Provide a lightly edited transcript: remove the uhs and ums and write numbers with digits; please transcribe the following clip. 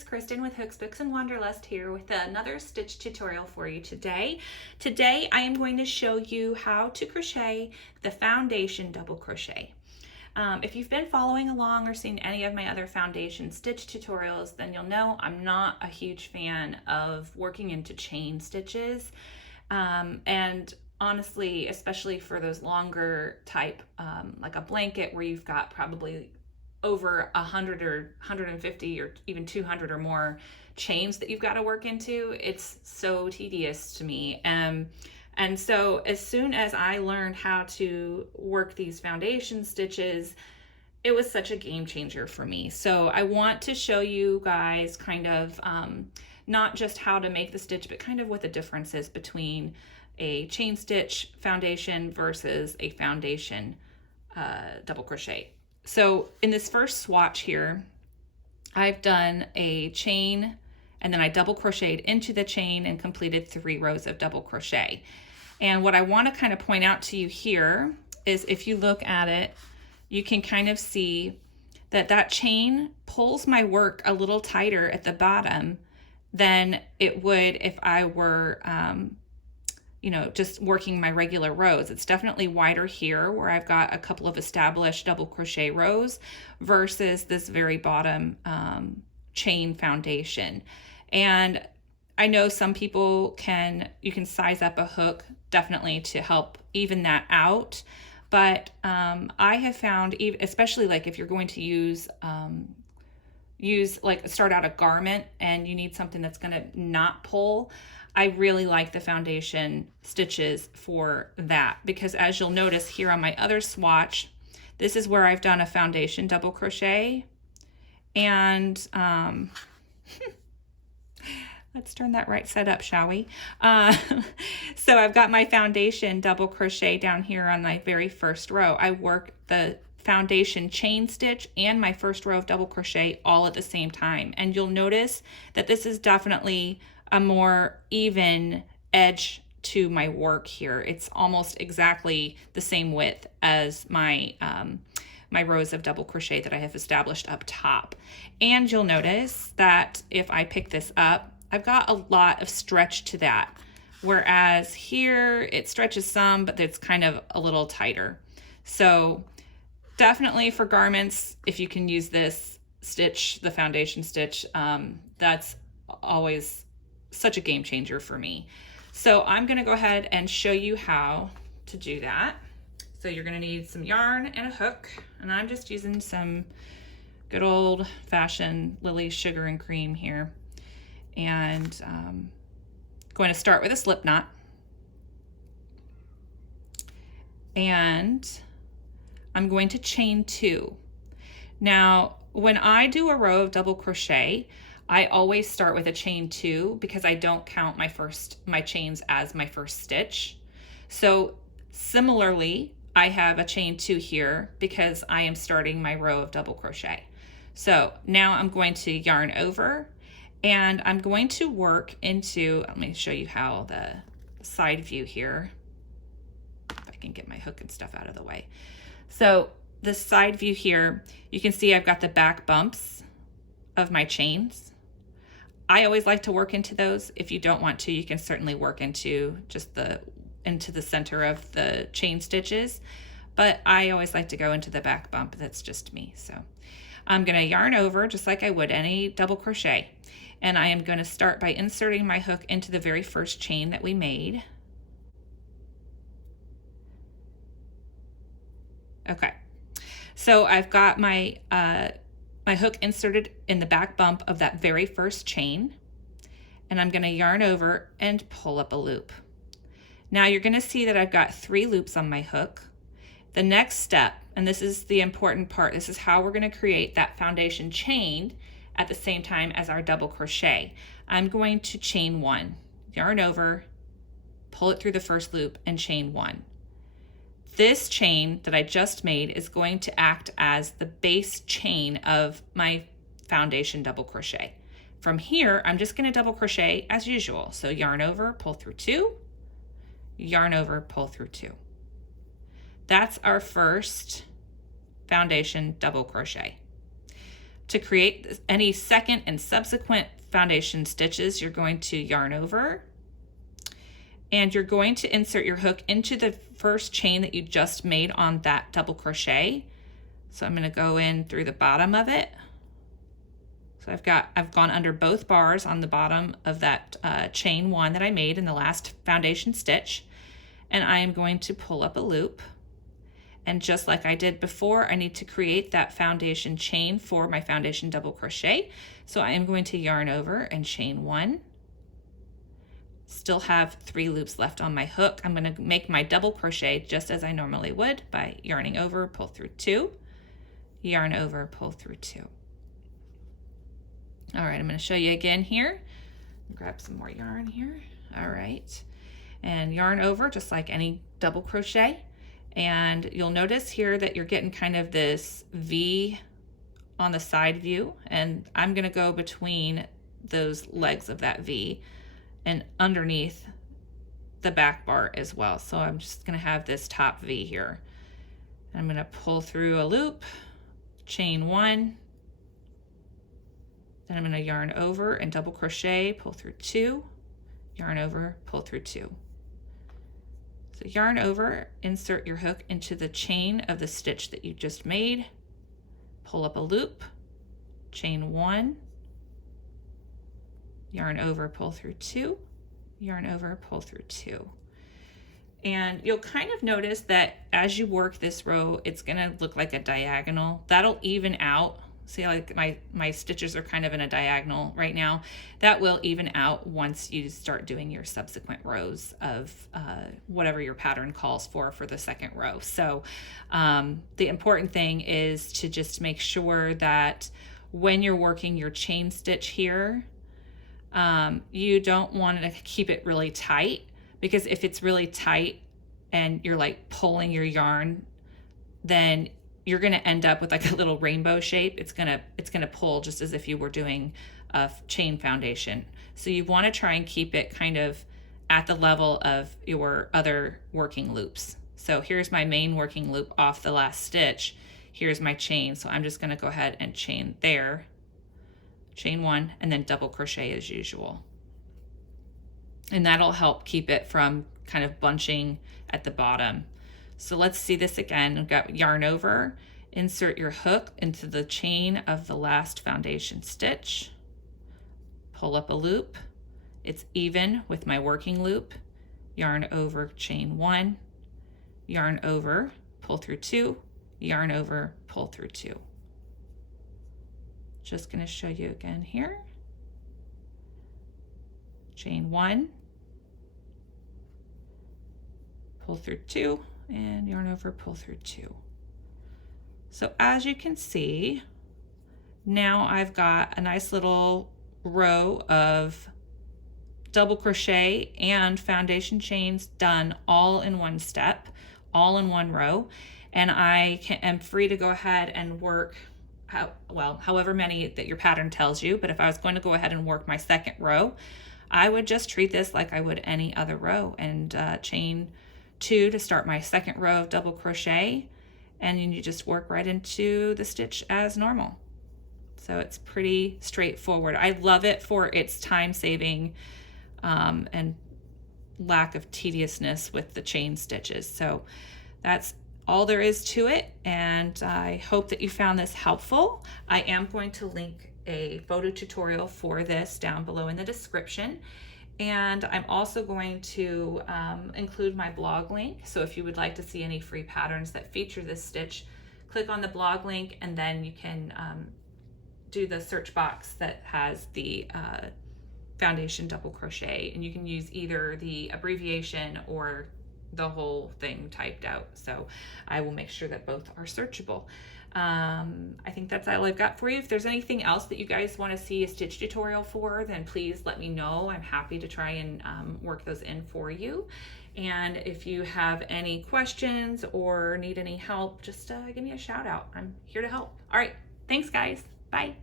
it's Kristen with Hooks, Books, and Wanderlust here with another stitch tutorial for you today. Today I am going to show you how to crochet the foundation double crochet. If you've been following along or seen any of my other foundation stitch tutorials, then you'll know I'm not a huge fan of working into chain stitches. And honestly, especially for those longer type, like a blanket where you've got probably over 100 or 150 or even 200 or more chains that you've got to work into, it's so tedious to me. And so as soon as I learned how to work these foundation stitches, it was such a game changer for me. So I want to show you guys kind of not just how to make the stitch, but kind of what the difference is between a chain stitch foundation versus a foundation double crochet. So in this first swatch here, I've done a chain and then I double crocheted into the chain and completed 3 rows of double crochet. And what I want to kind of point out to you here is if you look at it, you can kind of see that that chain pulls my work a little tighter at the bottom than it would if I were just working my regular rows. It's definitely wider here where I've got a couple of established double crochet rows versus this very bottom chain foundation. And I know some people you can size up a hook definitely to help even that out. But I have found, especially like if you're going to start out a garment and you need something that's going to not pull, I really like the foundation stitches for that, because as you'll notice here on my other swatch, this is where I've done a foundation double crochet. And let's turn that right side up, shall we? So I've got my foundation double crochet down here on my very first row. I work the foundation chain stitch and my first row of double crochet all at the same time. And you'll notice that this is definitely a more even edge to my work here. It's almost exactly the same width as my my rows of double crochet that I have established up top. And you'll notice that if I pick this up, I've got a lot of stretch to that. Whereas here it stretches some, but it's kind of a little tighter. So definitely for garments, if you can use this stitch, the foundation stitch, that's always such a game changer for me. So I'm going to go ahead and show you how to do that. So you're going to need some yarn and a hook, and I'm just using some good old fashioned Lily's Sugar and Cream here. And going to start with a slip knot. And I'm going to chain 2. Now, when I do a row of double crochet, I always start with a chain 2 because I don't count my chains as my first stitch. So similarly, I have a chain 2 here because I am starting my row of double crochet. So now I'm going to yarn over and I'm going to work into, let me show you how the side view here, if I can get my hook and stuff out of the way. So the side view here, you can see I've got the back bumps of my chains. I always like to work into those. If you don't want to, you can certainly work into just into the center of the chain stitches, but I always like to go into the back bump. That's just me. So I'm going to yarn over just like I would any double crochet. And I am going to start by inserting my hook into the very first chain that we made. Okay. So I've got my hook inserted in the back bump of that very first chain, and I'm going to yarn over and pull up a loop. Now you're going to see that I've got 3 loops on my hook. The next step, and this is the important part, this is how we're going to create that foundation chain at the same time as our double crochet. I'm going to chain 1, yarn over, pull it through the first loop, and chain 1. This chain that I just made is going to act as the base chain of my foundation double crochet. From here, I'm just going to double crochet as usual. So yarn over, pull through 2, yarn over, pull through 2. That's our first foundation double crochet. To create any second and subsequent foundation stitches, you're going to yarn over, and you're going to insert your hook into the first chain that you just made on that double crochet. So I'm going to go in through the bottom of it. So I've gone under both bars on the bottom of that chain one that I made in the last foundation stitch, and I am going to pull up a loop. And just like I did before, I need to create that foundation chain for my foundation double crochet. So I am going to yarn over and chain one. Still have 3 loops left on my hook. I'm going to make my double crochet just as I normally would by yarning over, pull through 2, yarn over, pull through 2. All right, I'm going to show you again here. Grab some more yarn here. All right, and yarn over just like any double crochet. And you'll notice here that you're getting kind of this V on the side view, and I'm going to go between those legs of that V and underneath the back bar as well. So I'm just going to have this top V here. I'm going to pull through a loop, chain 1, then I'm going to yarn over and double crochet, pull through 2, yarn over, pull through 2. So yarn over, insert your hook into the chain of the stitch that you just made, pull up a loop, chain 1, yarn over, pull through 2, yarn over, pull through 2. And you'll kind of notice that as you work this row, it's gonna look like a diagonal. That'll even out. See, like my stitches are kind of in a diagonal right now. That will even out once you start doing your subsequent rows of whatever your pattern calls for the second row. So the important thing is to just make sure that when you're working your chain stitch here, you don't want to keep it really tight, because if it's really tight and you're like pulling your yarn, then you're going to end up with like a little rainbow shape. It's going to pull just as if you were doing a chain foundation. So you want to try and keep it kind of at the level of your other working loops. So here's my main working loop off the last stitch. Here's my chain. So I'm just going to go ahead and chain there, chain 1, and then double crochet as usual. And that'll help keep it from kind of bunching at the bottom. So let's see this again. We've got yarn over, insert your hook into the chain of the last foundation stitch, pull up a loop. It's even with my working loop, yarn over, chain 1, yarn over, pull through 2, yarn over, pull through 2. Just going to show you again here. Chain 1, pull through 2, and yarn over, pull through 2. So as you can see, now I've got a nice little row of double crochet and foundation chains done all in one step, all in one row, and I am free to go ahead and work however many that your pattern tells you. But if I was going to go ahead and work my second row, I would just treat this like I would any other row and chain 2 to start my second row of double crochet, and then you just work right into the stitch as normal. So it's pretty straightforward. I love it for its time saving and lack of tediousness with the chain stitches. So that's all there is to it, and I hope that you found this helpful. I am going to link a photo tutorial for this down below in the description. And I'm also going to include my blog link. So if you would like to see any free patterns that feature this stitch, click on the blog link, and then you can do the search box that has the foundation double crochet. And you can use either the abbreviation or the whole thing typed out. So I will make sure that both are searchable. I think that's all I've got for you. If there's anything else that you guys want to see a stitch tutorial for, then please let me know. I'm happy to try and work those in for you. And if you have any questions or need any help, just give me a shout out. I'm here to help. All right. Thanks, guys. Bye.